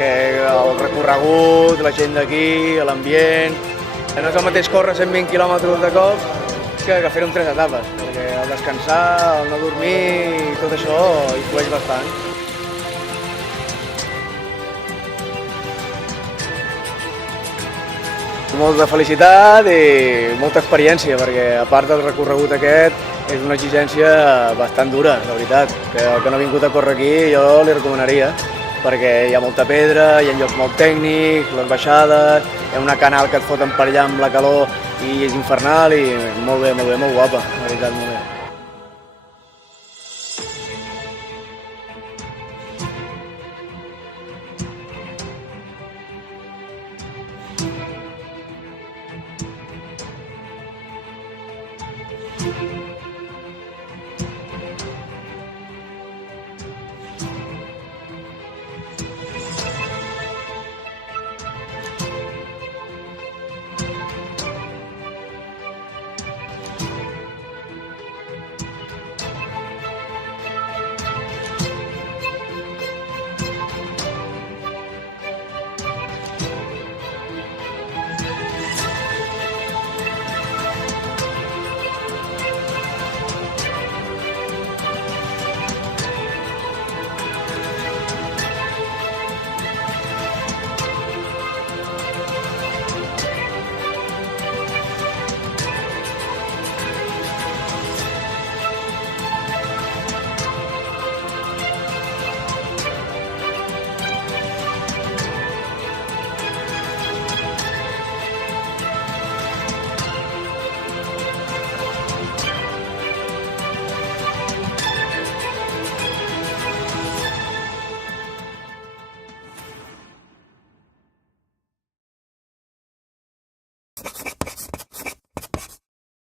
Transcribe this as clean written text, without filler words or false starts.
que el recorregut, la gent d'aquí, l'ambient... No és el mateix córrer 120 quilòmetres de cop que fer-ho en 3 etapes, perquè el descansar, el no dormir, tot això influeix bastant. Molta felicitat i molta experiència, perquè a part del recorregut aquest és una exigència bastant dura, la veritat. Que el que no ha vingut a córrer aquí jo li recomanaria, perquè hi ha molta pedra, hi ha llocs molt tècnics, les baixades, hi ha una canal que et foten per allà amb la calor i és infernal i molt bé, molt guapa, la veritat.